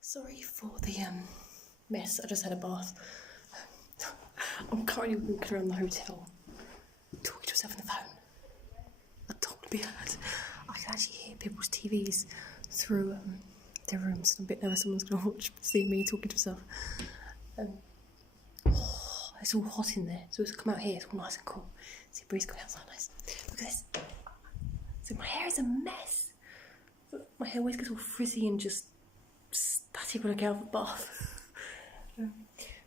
Sorry for the mess. I just had a bath. I'm currently walking around the hotel, talking to myself on the phone. I don't want to be heard. I can actually hear people's TVs through their rooms. I'm a bit nervous someone's going to see me talking to myself. It's all hot in there, so it's come out here. It's all nice and cool. See a breeze coming outside, nice. Look at this. So my hair is a mess. My hair always gets all frizzy and just static when I get out of the bath. But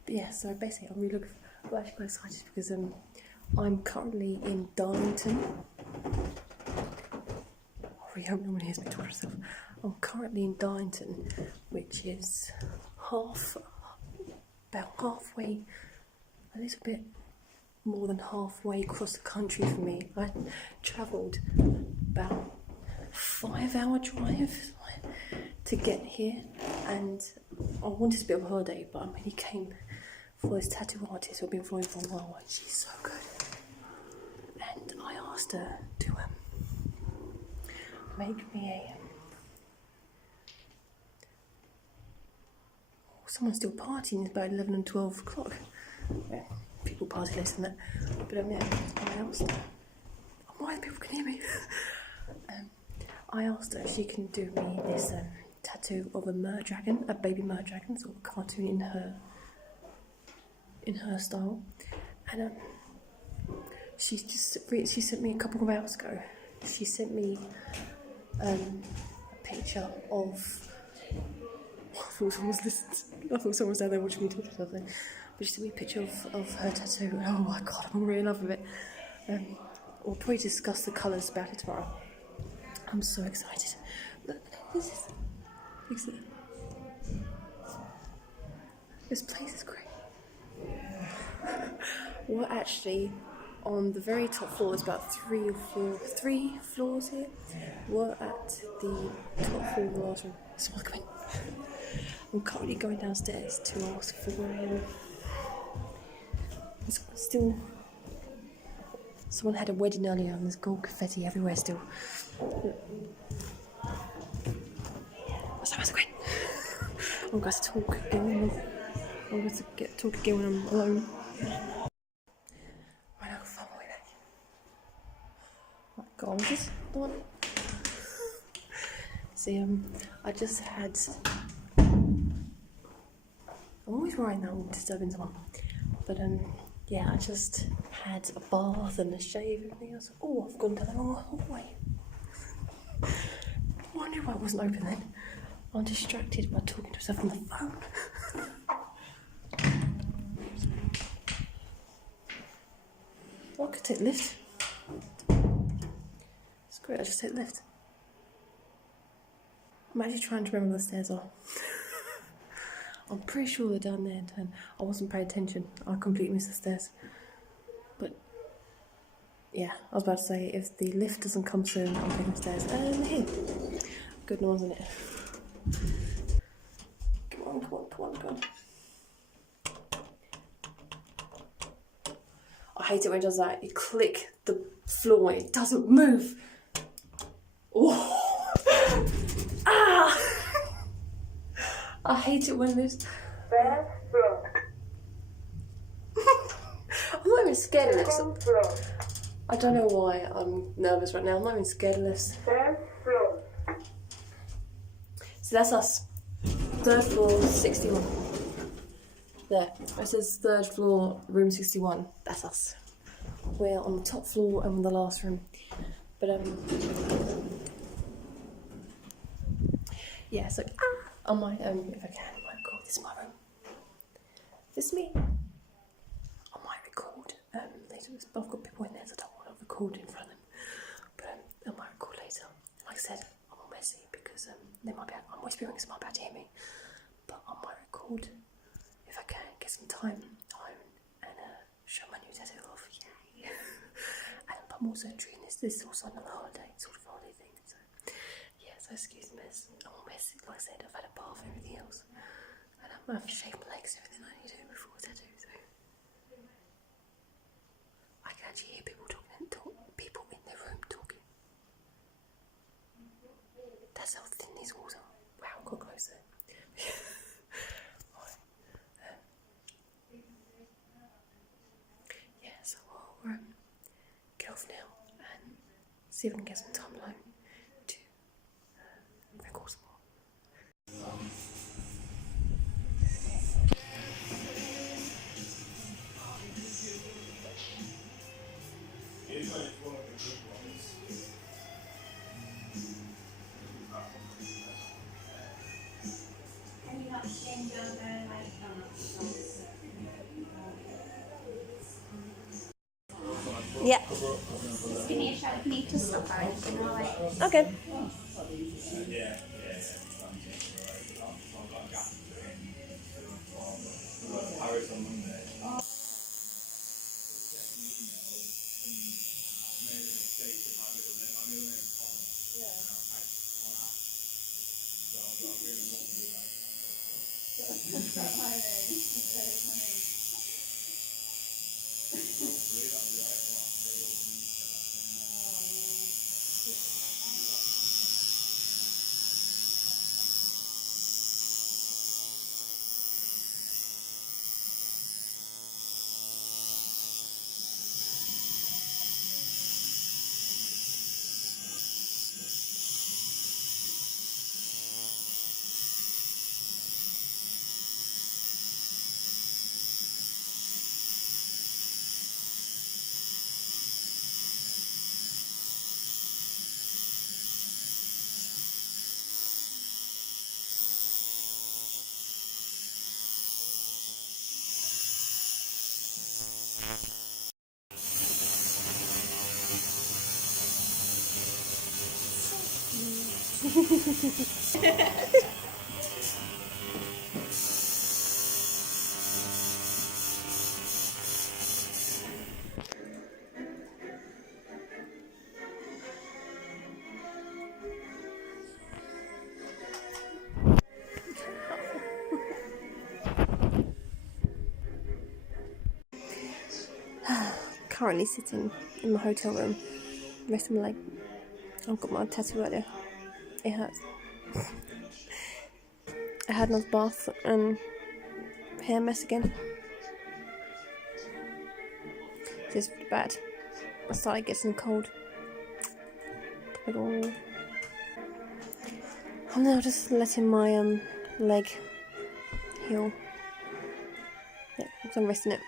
yeah, so basically I'm really actually quite excited because I'm currently in Darlington. I really hope no one hears me talk to myself. I'm currently in Darlington, which is about halfway, a little bit more than halfway across the country for me. I travelled about 5-hour drive to get here, and I wanted to be on holiday, but I really came for this tattoo artist who I've been following for a while, and she's so good. And I asked her to make me a someone's still partying. It's about 11 and 12 o'clock. Yeah, people party less than that. But yeah, I asked her. I'm worried people can hear me. I asked her if she can do me this tattoo of a Merdragon, a baby Merdragon, sort of cartoon in her style, and she sent me a couple of hours ago. She sent me a picture of. I thought someone was down there watching me talk or something. But she sent me a picture of her tattoo. Oh my god, I'm really in love with it. We'll probably discuss the colours about it tomorrow. I'm so excited. Look, this place is great. We're actually on the very top floor. There's about three floors here. We're at the top floor of the last room. Someone's coming. I'm currently going downstairs to ask for someone had a wedding earlier and there's gold confetti everywhere still. Someone's going. I'm going to talk again. I'm going to talk again when I'm alone. Right, I'll find my way back. Right, go on with this. The one. See, I just had. I'm always worrying that I'm disturbing someone, but yeah, I just had a bath and a shave and everything else. Oh, I've gone down the wrong hallway. I wonder why it wasn't open then. I'm distracted by talking to myself on the phone. I could take the lift. It's great, I just take the lift. I'm actually trying to remember where the stairs are. I'm pretty sure they're down there, and I wasn't paying attention. I completely missed the stairs. But yeah, I was about to say, if the lift doesn't come soon, I'm taking the stairs. And here. Good, no one's in it. Come on. I hate it when it does that. You click the floor, it doesn't move. Oh. Ah! I hate it when this. I'm not even scared of this. I don't know why I'm nervous right now. I'm not even scared of this. So that's us. 3rd floor, 61. There. It says 3rd floor, room 61. That's us. We're on the top floor and on the last room. But yeah, so I might, if I can, I might record. This is my room. This is me. I might record later. I've got people in there, so I don't want to record in front of them. But I might record later. Like I said, I'm all messy because they might be. I'm whispering because they might be able to hear me. But I might record if I can get some time home and show my new tattoo off. Yay! And I'm also treating this. This is also another holiday, sort of holiday thing. So yeah, so excuse me. I'm all messy. Like I said, I've had a bath and everything else, and I've shaved my legs and everything I need to do before the tattoo. So I can actually hear people talking. People in the room talking. That's how thin these walls are. Wow, got close there. Right. Yeah, so I'll get off now and see if I can get some time alone to record some more. Yeah. Just give me a shout if you need to stop or anything, alright? Okay. Currently sitting in my hotel room, resting my leg. I've got my tattoo right there. It hurts. I had another bath and hair mess again. This is bad. I started getting cold. I'm now just letting my leg heal. Yeah, so I'm resting it.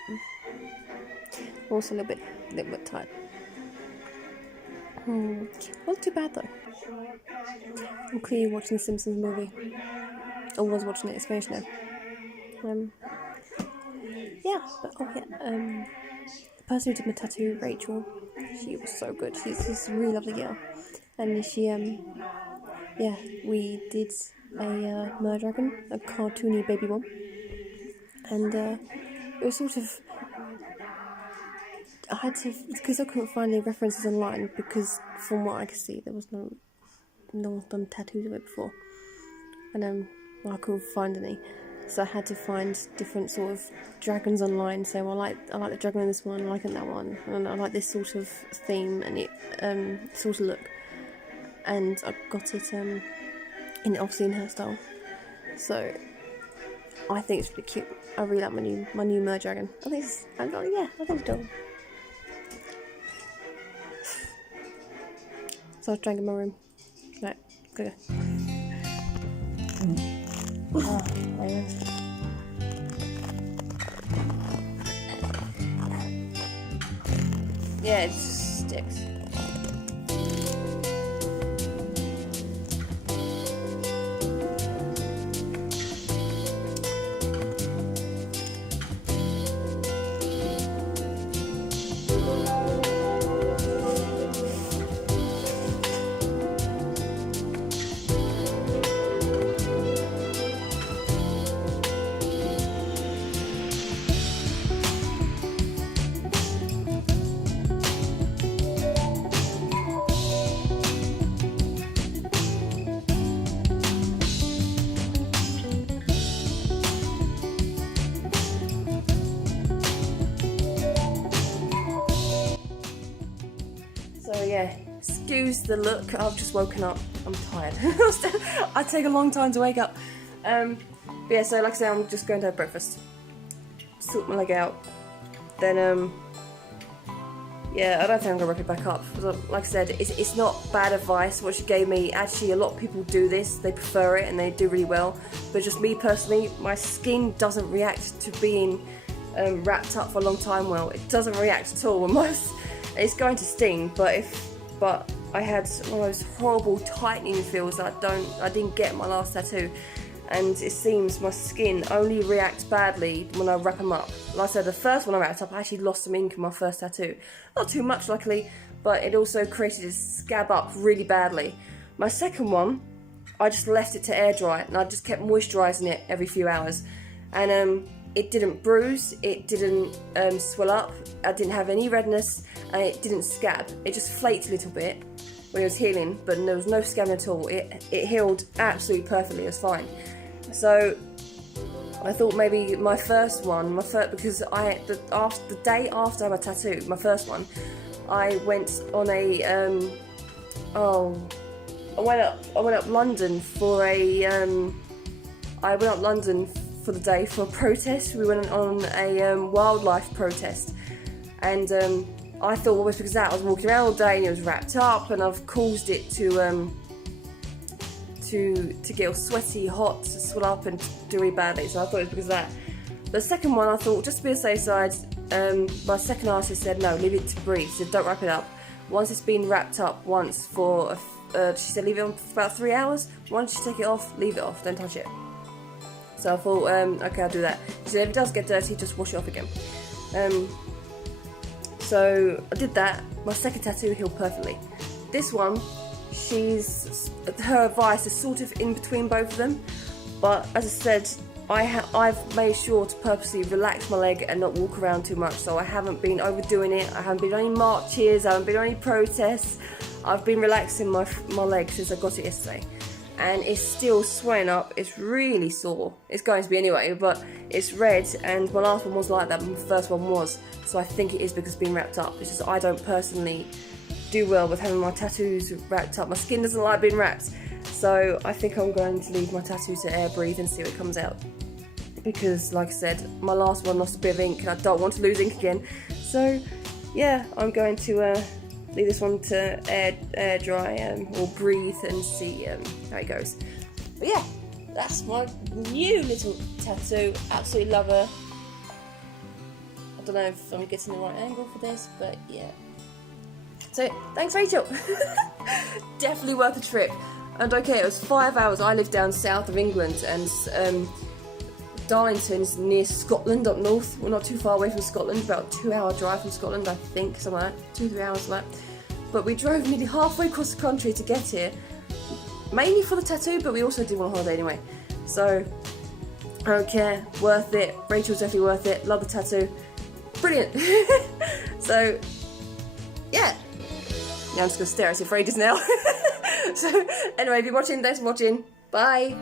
I'm also a little bit tired. Not too bad though. I'm clearly watching the Simpsons movie. I was watching it, it's finished now. Yeah, but the person who did my tattoo, Rachel, she was so good. She's a really lovely girl. And she, yeah, we did a Merdragon, a cartoony baby one. And it was sort of, I had to, because I couldn't find any references online, because from what I could see, there was no one's done tattoos of it before. And I couldn't find any. So I had to find different sort of dragons online. So I like the dragon in this one, I like that one, and I like this sort of theme and it sort of look. And I got it obviously in her style. So I think it's really cute. I really like my new Merdragon. I think it's adorable. So I was drank in my room. Right, go. Oh, yeah, it just sticks. So yeah, excuse the look, I've just woken up, I'm tired. I take a long time to wake up. But yeah, so like I said, I'm just going to have breakfast, sort my leg out, then yeah, I don't think I'm going to wrap it back up. Like I said, it's not bad advice what she gave me. Actually, a lot of people do this, they prefer it and they do really well. But just me personally, my skin doesn't react to being wrapped up for a long time well. It doesn't react at all. It's going to sting, but I had one of those horrible tightening feels that I didn't get in my last tattoo. And it seems my skin only reacts badly when I wrap them up. Like I said, the first one I wrapped up, I actually lost some ink in my first tattoo. Not too much, luckily, but it also created a scab up really badly. My second one, I just left it to air dry, and I just kept moisturising it every few hours. And it didn't bruise, it didn't swell up, I didn't have any redness, and it didn't scab. It just flaked a little bit when it was healing, but there was no scabbing at all. It healed absolutely perfectly, it was fine. So I thought maybe my first one, because the day after my tattoo, my first one, I went on a I went up London for the day for a protest. We went on a wildlife protest, and I thought, well, it was because that I was walking around all day and it was wrapped up, and I've caused it to get all sweaty, hot, to swell up and do really badly. So I thought it was because of that. The second one, I thought, just to be on the safe side, my second artist said no, leave it to breathe. She said don't wrap it up. Once it's been wrapped up once for, she said leave it on for about 3 hours. Once you take it off, leave it off, don't touch it. So I thought, okay, I'll do that. She said if it does get dirty, just wash it off again. So I did that. My second tattoo healed perfectly. This one, her advice is sort of in between both of them, but as I said, I've made sure to purposely relax my leg and not walk around too much, so I haven't been overdoing it. I haven't been on any marches, I haven't been on any protests. I've been relaxing my leg since I got it yesterday, and it's still swelling up. It's really sore. It's going to be anyway, but it's red, and my last one was like that, but my first one was, so I think it is because it's been wrapped up. It's just I don't personally do well with having my tattoos wrapped up. My skin doesn't like being wrapped, so I think I'm going to leave my tattoo to air breathe and see what comes out, because like I said, my last one lost a bit of ink and I don't want to lose ink again. So yeah, I'm going to leave this one to air dry or breathe and see how it goes. But yeah, that's my new little tattoo. Absolutely love her. I don't know if I'm getting the right angle for this, but yeah. So thanks, Rachel. Definitely worth the trip. And okay, it was 5 hours. I live down south of England, and Darlington's near Scotland, up north. We're not too far away from Scotland, about a 2-hour drive from Scotland, I think, something like that, 2-3 hours like that. But we drove nearly halfway across the country to get here, mainly for the tattoo, but we also did want a holiday anyway. So, I don't care, worth it. Rachel's definitely worth it. Love the tattoo. Brilliant. So, yeah. Now I'm just going to stare at it for ages now. So, anyway, if you're watching, thanks for watching. Bye.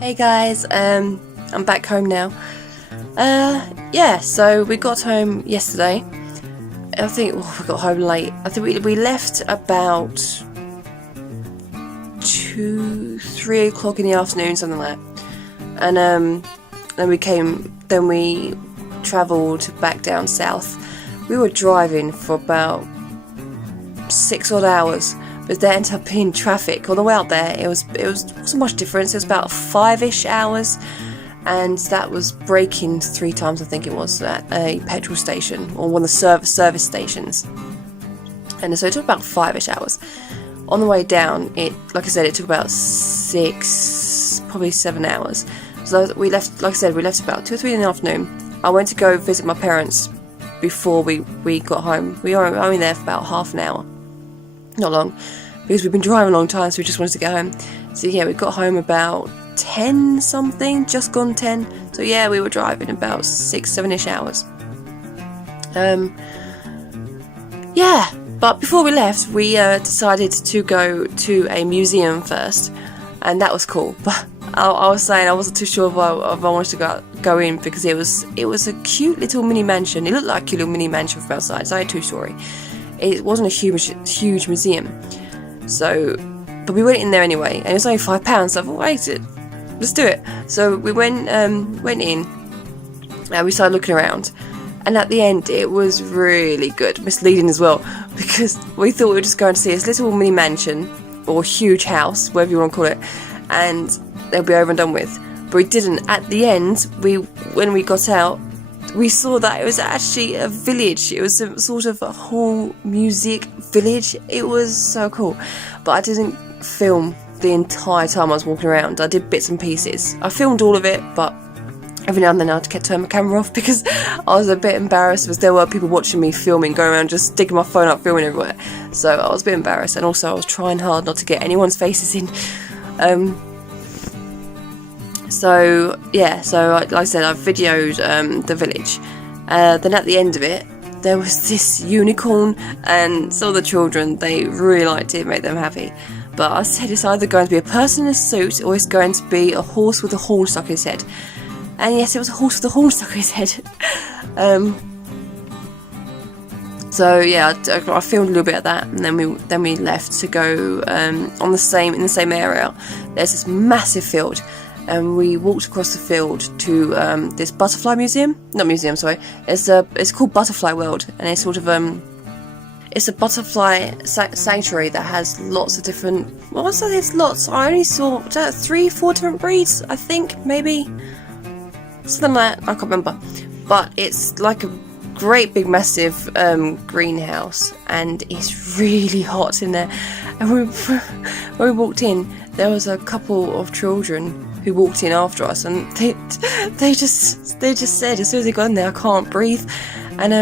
Hey guys, I'm back home now. Yeah, so we got home yesterday. I think we got home late. I think we left about 2-3 o'clock in the afternoon, something like that. And then we travelled back down south. We were driving for about 6 odd hours. But there ended up being traffic on the way out there. It wasn't much difference. It was about 5-ish hours, and that was braking 3 times. I think it was at a petrol station or one of the service stations. And so it took about 5-ish hours. On the way down, like I said, it took about 6, probably 7 hours. So we left, like I said, we left about 2 or 3 in the afternoon. I went to go visit my parents before we got home. We were only there for about half an hour. Not long, because we've been driving a long time, so we just wanted to get home. So yeah, we got home about 10 something, just gone 10. So yeah, we were driving about 6-7-ish hours. Yeah, but before we left, we decided to go to a museum first, and that was cool. But I was saying I wasn't too sure if I wanted to go in, because it was a cute little mini mansion. It looked like a cute little mini mansion from outside. It's like a 2-story. It wasn't a huge museum, so, but we went in there anyway, and it was only £5, so I thought, wait, let's do it. So we went in, and we started looking around, and at the end it was really good, misleading as well, because we thought we were just going to see this little mini mansion, or huge house, whatever you want to call it, and they'll be over and done with. But we didn't. At the end, when we got out, we saw that it was actually a village. It was a sort of a whole music village. It was so cool. But I didn't film the entire time I was walking around. I did bits and pieces. I filmed all of it, but every now and then I had to turn my camera off, because I was a bit embarrassed, because there were people watching me filming, going around just sticking my phone up, filming everywhere. So I was a bit embarrassed, and also I was trying hard not to get anyone's faces in. So yeah, so like I said, I videoed the village. Then at the end of it, there was this unicorn, and some of the children, they really liked it, made them happy. But I said it's either going to be a person in a suit, or it's going to be a horse with a horn stuck in his head. And yes, it was a horse with a horn stuck in his head. So yeah, I filmed a little bit of that, and then we left to go in the same area. There's this massive field. And we walked across the field to this butterfly museum. Not museum, sorry. It's called Butterfly World, and it's sort of it's a butterfly sanctuary that has lots of different. Well, I say there's lots. I only saw 3-4 different breeds, I think, maybe something like that. I can't remember. But it's like a great big massive greenhouse, and it's really hot in there. And when we walked in, there was a couple of children who walked in after us, and they just said, as soon as they got in there, I can't breathe. And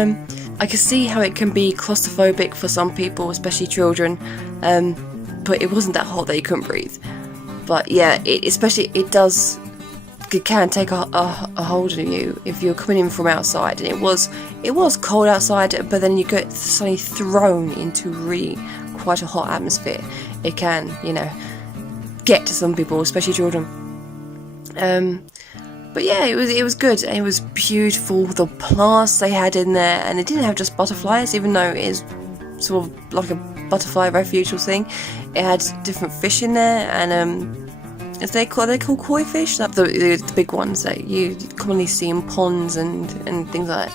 I can see how it can be claustrophobic for some people, especially children, but it wasn't that hot that you couldn't breathe. But yeah, it can take a hold of you if you're coming in from outside, and it was cold outside, but then you get suddenly thrown into really quite a hot atmosphere. It can, get to some people, especially children. But yeah, it was good. It was beautiful. The plants they had in there, and it didn't have just butterflies, even though it is sort of like a butterfly refuge thing. It had different fish in there, and they're called koi fish, like the big ones that you commonly see in ponds and things like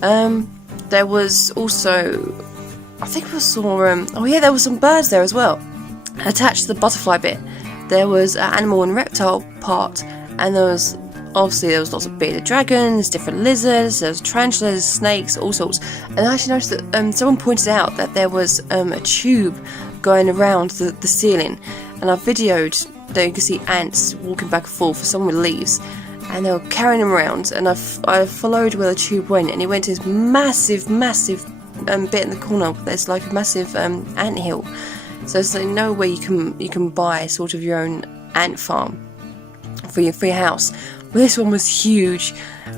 that. There was also, I think we saw, there were some birds there as well. Attached to the butterfly bit, there was an animal and reptile part, and there was lots of bearded dragons, different lizards, there was tarantulas, snakes, all sorts. And I actually noticed that someone pointed out that there was a tube going around the ceiling, and I videoed that you can see ants walking back and forth for someone with leaves, and they were carrying them around, and I followed where the tube went, and it went to this massive bit in the corner. There's like a massive ant hill, so there's like no way you can buy sort of your own ant farm for your house. But this one was huge,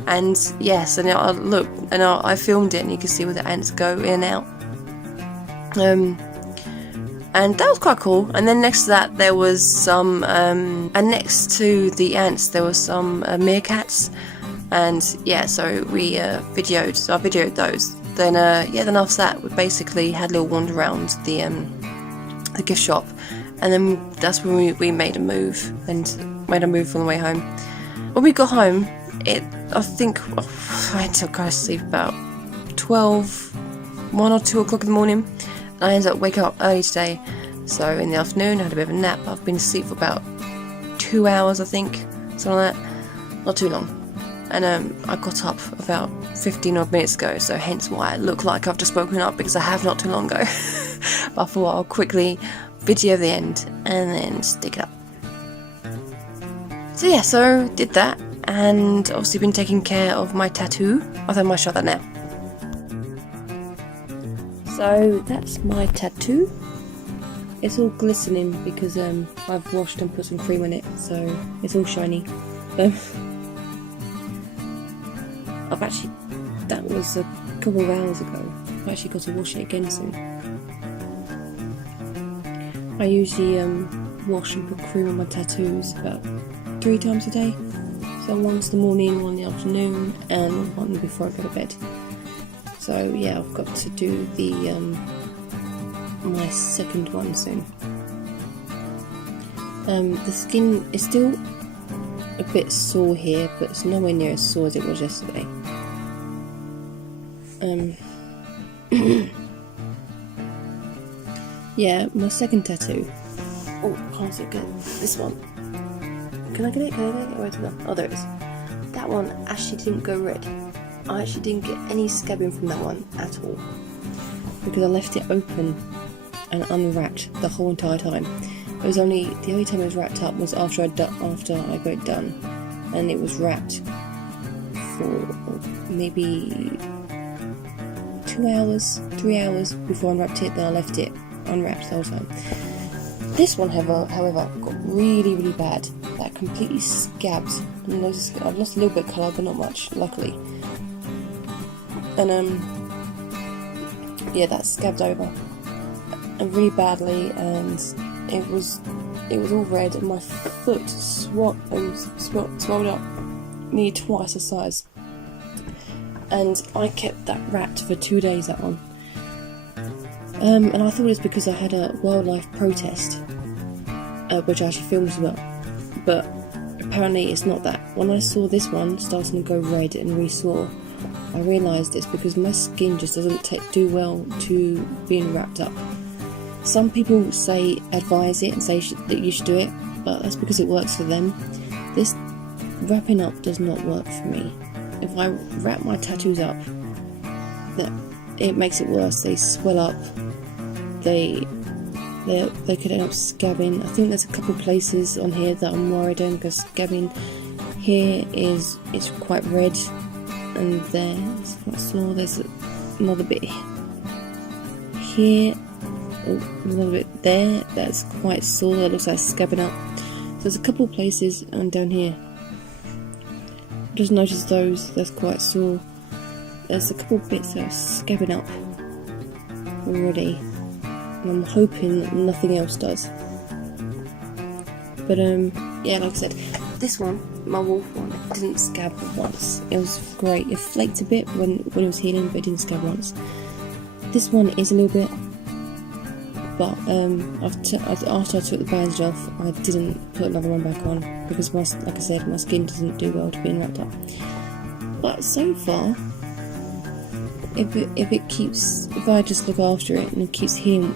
and yes, and I looked and I filmed it, and you can see where the ants go in and out. And that was quite cool. And then next to that there was some, and next to the ants there was some meerkats. And yeah, so we videoed those. Then after that we basically had a little wander around the gift shop, and then that's when we made a move on the way home. When we got home, I think I had to go to sleep about 1 or 2 o'clock in the morning. I ended up waking up early today, so in the afternoon I had a bit of a nap. I've been asleep for about 2 hours, I think, something like that, not too long. And I got up about 15 odd minutes ago, so hence why I look like I've just woken up, because I have not too long ago. But I thought I'll quickly video the end and then stick it up. So yeah, so did that, and obviously been taking care of my tattoo. I think I might show that now. So that's my tattoo. It's all glistening because I've washed and put some cream on it, so it's all shiny. That was a couple of hours ago. I've actually got to wash it again soon. I usually wash and put cream on my tattoos about 3 times a day. So once in the morning, one in the afternoon, and one before I go to bed. So yeah, I've got to do the my second one soon. The skin is still a bit sore here, but it's nowhere near as sore as it was yesterday. Yeah, my second tattoo. Oh, can't see it good. This one. Can I get it? Where is it? Oh, there it is. That one actually didn't go red. I actually didn't get any scabbing from that one at all, because I left it open and unwrapped the whole entire time. The only time it was wrapped up was after I got it done, and it was wrapped for maybe 2 hours, 3 hours before I unwrapped it. Then I left it unwrapped the whole time. This one, however, got really, really bad. That completely scabbed. I've lost a little bit of colour, but not much, luckily. And yeah, that scabbed over and really badly, and it was all red, and my foot swelled up nearly twice the size. And I kept that wrapped for 2 days, that one. And I thought it's because I had a wildlife protest, which I actually filmed as well. But apparently it's not that. When I saw this one starting to go red and really sore, I realised it's because my skin just doesn't do well to being wrapped up. Some people advise it and say that you should do it, but that's because it works for them. This wrapping up does not work for me. If I wrap my tattoos up, it makes it worse. They swell up. They could end up scabbing. I think there's a couple places on here that I'm worried on, because scabbing here it's quite red, and there. It's quite sore. There's another bit here. Oh, another bit there. That's quite sore. That looks like it's scabbing up. So there's a couple of places and down here. Just notice those. That's quite sore. There's a couple of bits that are scabbing up already. And I'm hoping that nothing else does. But yeah, like I said, this one, my wolf one, didn't scab once. It was great. It flaked a bit when it was healing, but it didn't scab once. This one is a little bit, but after I took the bandage off, I didn't put another one back on because, like I said, my skin doesn't do well to being wrapped up. But so far, if I just look after it and it keeps healing,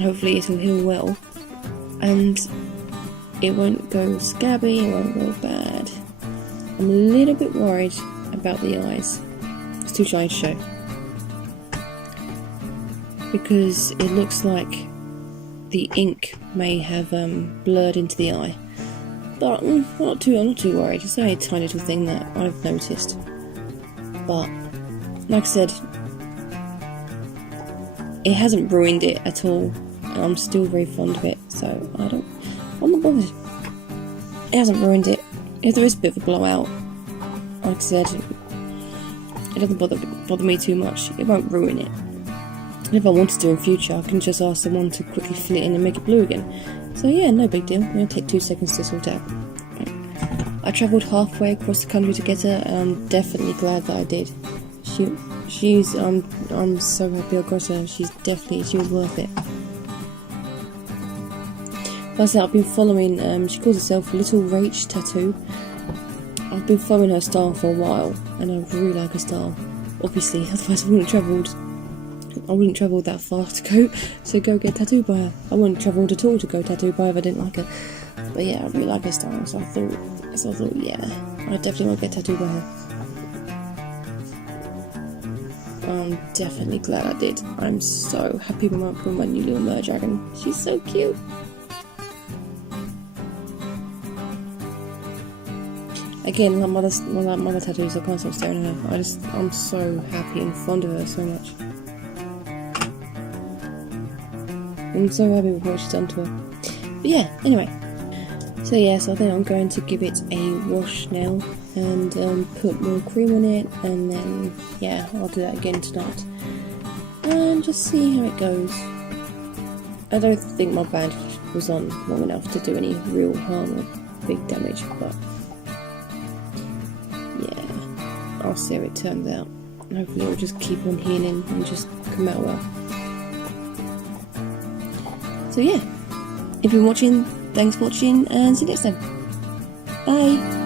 hopefully it'll heal well, and it won't go scabby, it won't go bad. I'm a little bit worried about the eyes. It's too shiny to show, because it looks like the ink may have blurred into the eye. But I'm not too worried. It's only a tiny little thing that I've noticed. But like I said, it hasn't ruined it at all, and I'm still very fond of it. So I'm not bothered. It hasn't ruined it. If there is a bit of a blowout, like I said, it doesn't bother me too much. It won't ruin it. And if I wanted to in future, I can just ask someone to quickly fill it in and make it blue again. So yeah, no big deal. It's going to take 2 seconds to sort out. I travelled halfway across the country to get her, and I'm definitely glad that I did. I'm so happy I got her. She was worth it. Like I said, I've been following, she calls herself LittleRachTattoo. I've been following her style for a while, and I really like her style. Obviously, otherwise I wouldn't have travelled that far to go get tattooed by her. I wouldn't have travelled at all to go tattooed by her if I didn't like her. But yeah, I really like her style, so I thought, yeah, I definitely want to get tattooed by her. I'm definitely glad I did. I'm so happy with my new little Merdragon. She's so cute. Again, like mother tattoos, I can't stop staring at her. I'm so happy and fond of her so much. I'm so happy with what she's done to her. But yeah, anyway. So I think I'm going to give it a wash now and put more cream on it, and then yeah, I'll do that again tonight and just see how it goes. I don't think my bandage was on long enough to do any real harm or big damage, but yeah, I'll see how it turns out. Hopefully it'll just keep on healing and just come out well. So yeah, if you're watching, thanks for watching, and see you next time. Bye!